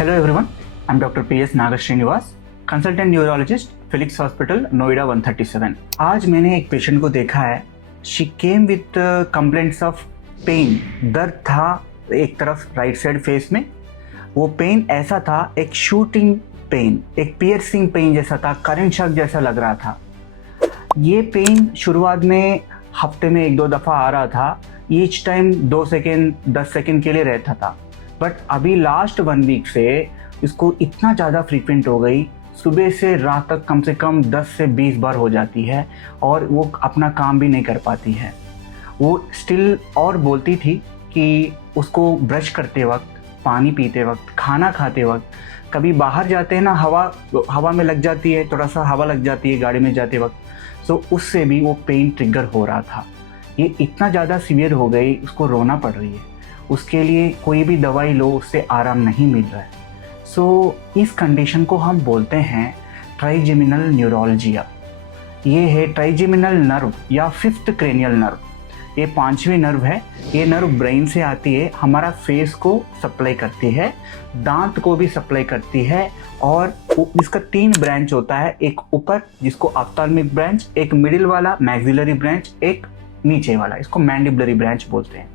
Hello everyone, I'm Dr. P.S. Nagar Srinivas, consultant neurologist Felix hospital Noida 137। आज मैंने एक patient को देखा है। She came with complaints of pain. दर्द था एक तरफ राइट साइड फेस में। वो पेन ऐसा था, एक शूटिंग पेन, एक पियर्सिंग पेन जैसा था, करंट शॉक जैसा लग रहा था। ये पेन शुरुआत में हफ्ते में 1-2 दफ़ा आ रहा था। ईच टाइम 2 सेकेंड 10 सेकेंड के लिए रहता था, बट अभी लास्ट 1 वीक से इसको इतना ज़्यादा फ्रीक्वेंट हो गई, सुबह से रात तक कम से कम 10 से 20 बार हो जाती है और वो अपना काम भी नहीं कर पाती है। वो स्टिल और बोलती थी कि उसको ब्रश करते वक्त, पानी पीते वक्त, खाना खाते वक्त, कभी बाहर जाते हैं ना, हवा में लग जाती है, थोड़ा सा हवा लग जाती है गाड़ी में जाते वक्त, सो उससे भी वो पेन ट्रिगर हो रहा था। ये इतना ज़्यादा सीवियर हो गई, उसको रोना पड़ रही है। उसके लिए कोई भी दवाई लो, उससे आराम नहीं मिल रहा है। सो इस कंडीशन को हम बोलते हैं ट्राइजेमिनल न्यूरोलजिया। ये है ट्राइजेमिनल नर्व या 5th क्रेनियल नर्व। ये 5वीं नर्व है। ये नर्व ब्रेन से आती है, हमारा फेस को सप्लाई करती है, दांत को भी सप्लाई करती है, और इसका 3 ब्रांच होता है। एक ऊपर जिसको ऑप्थाल्मिक ब्रांच, एक मिडिल वाला मैक्सिलरी ब्रांच, एक नीचे वाला, इसको मैंडिबुलरी ब्रांच बोलते हैं।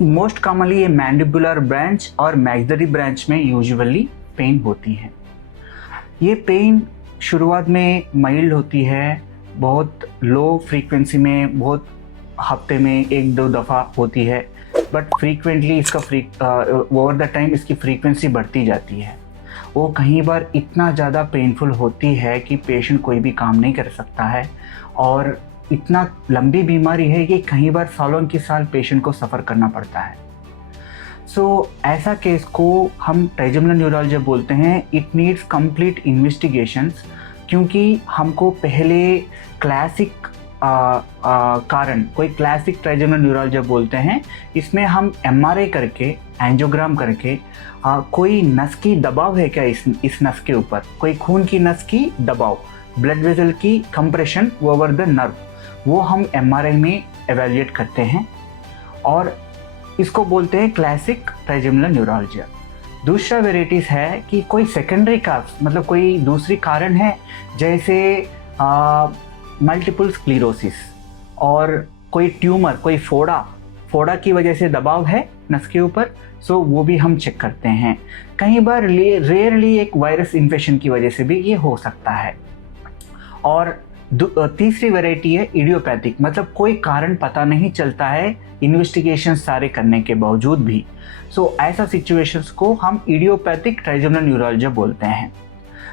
मोस्ट कॉमनली ये मैंडिबुलर ब्रांच और मैक्सिलरी ब्रांच में यूजुअली पेन होती है। ये पेन शुरुआत में माइल्ड होती है, बहुत लो फ्रीक्वेंसी में, बहुत हफ्ते में 1-2 दफ़ा होती है, बट फ्रीक्वेंटली इसका ओवर द टाइम इसकी फ्रीक्वेंसी बढ़ती जाती है। वो कहीं बार इतना ज़्यादा पेनफुल होती है कि पेशेंट कोई भी काम नहीं कर सकता है, और इतना लंबी बीमारी है कि कई बार सालों के साल पेशेंट को सफ़र करना पड़ता है। सो ऐसा केस को हम ट्राइजेमिनल न्यूरोलजिया बोलते हैं। इट नीड्स कंप्लीट इन्वेस्टिगेशंस, क्योंकि हमको पहले क्लासिक कारण, कोई क्लासिक ट्राइजेमिनल न्यूरोलजिया बोलते हैं। इसमें हम MRI करके, एंजियोग्राम करके, कोई नस की दबाव है क्या इस नस के ऊपर, कोई खून की नस की दबाव, ब्लड वेसल की कंप्रेशन ओवर द नर्व, वो हम MRI में एवेल्युएट करते हैं, और इसको बोलते हैं क्लासिक ट्राइजेमिनल न्यूरोलजिया। दूसरा वेराइटीज़ है कि कोई सेकेंडरी काज, मतलब कोई दूसरी कारण है, जैसे मल्टीपल स्क्लेरोसिस, और कोई ट्यूमर, कोई फोड़ा की वजह से दबाव है नस के ऊपर, सो वो भी हम चेक करते हैं। कई बार रेयरली एक वायरस इन्फेक्शन की वजह से भी ये हो सकता है। और तीसरी वैरायटी है इडियोपैथिक, मतलब कोई कारण पता नहीं चलता है इन्वेस्टिगेशन सारे करने के बावजूद भी। सो ऐसा सिचुएशंस को हम इडियोपैथिक ट्राइजेमिनल न्यूरोलजिया बोलते हैं।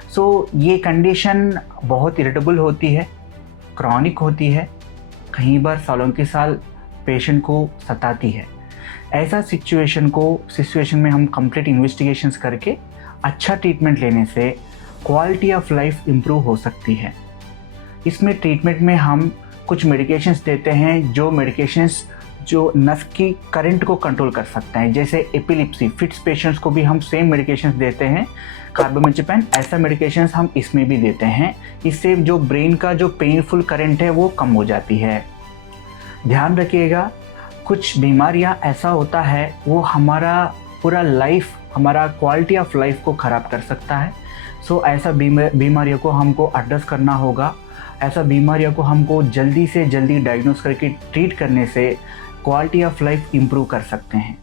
सो ये कंडीशन बहुत इरिटेबल होती है, क्रॉनिक होती है, कई बार सालों के साल पेशेंट को सताती है। ऐसा सिचुएशन में हम कंप्लीट इन्वेस्टिगेशंस करके अच्छा ट्रीटमेंट लेने से क्वालिटी ऑफ लाइफ इम्प्रूव हो सकती है। इसमें ट्रीटमेंट में हम कुछ मेडिकेशंस देते हैं, जो मेडिकेशंस जो नस की करंट को कंट्रोल कर सकते हैं, जैसे एपिलिप्सी फिट्स पेशेंट्स को भी हम सेम मेडिकेशंस देते हैं, कार्बामेजेपाइन, ऐसा मेडिकेशंस हम इसमें भी देते हैं। इससे जो ब्रेन का जो पेनफुल करंट है वो कम हो जाती है। ध्यान रखिएगा, कुछ बीमारियां ऐसा होता है वो हमारा पूरा लाइफ, हमारा क्वालिटी ऑफ लाइफ को ख़राब कर सकता है। सो ऐसा बीमारियों को हमको एड्रेस करना होगा। ऐसा बीमारियों को हमको जल्दी से जल्दी डायग्नोस करके ट्रीट करने से क्वालिटी ऑफ लाइफ इम्प्रूव कर सकते हैं।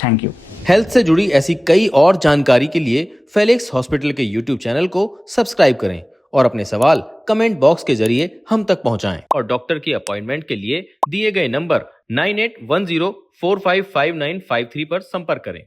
Thank you. हेल्थ से जुड़ी ऐसी कई और जानकारी के लिए फेलिक्स हॉस्पिटल के YouTube चैनल को सब्सक्राइब करें और अपने सवाल कमेंट बॉक्स के जरिए हम तक पहुंचाएं, और डॉक्टर की अपॉइंटमेंट के लिए दिए गए नंबर 9810455953 पर संपर्क करें।